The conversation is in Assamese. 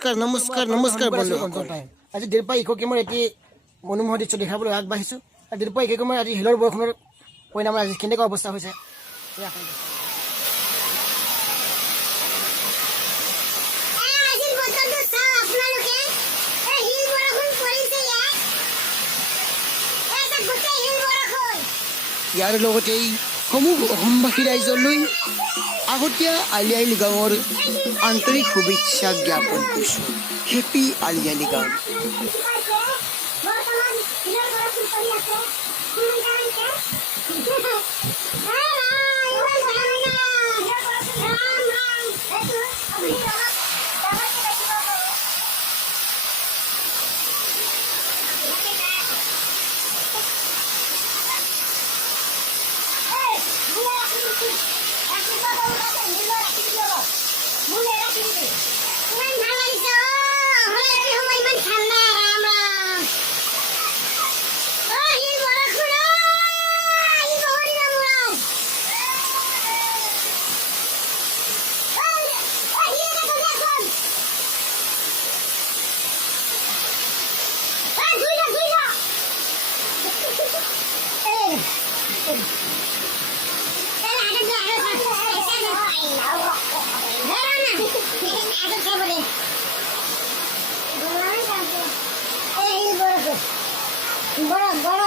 নমস্কাৰ নমস্কাৰ নমস্কাৰ বন্ধুসকল আজি দিৰপাই ইক' কেমৰ এটি মনোমোহা দৃশ্য দেখাবলৈ আগবাঢ়িছোঁ দিৰপাই ইক' কেমৰ আজি শিলৰ বৰষুণৰ পৰিণামে আজি কেনেকুৱা অৱস্থা হৈছে ইয়াৰ লগতেই সমূহ অসমবাসী ৰাইজলৈ আগতীয়া আলি আই লিগাঙৰ আন্তৰিক শুভেচ্ছা জ্ঞাপন কৰিছোঁ হেপী আলি আই লিগাং বড়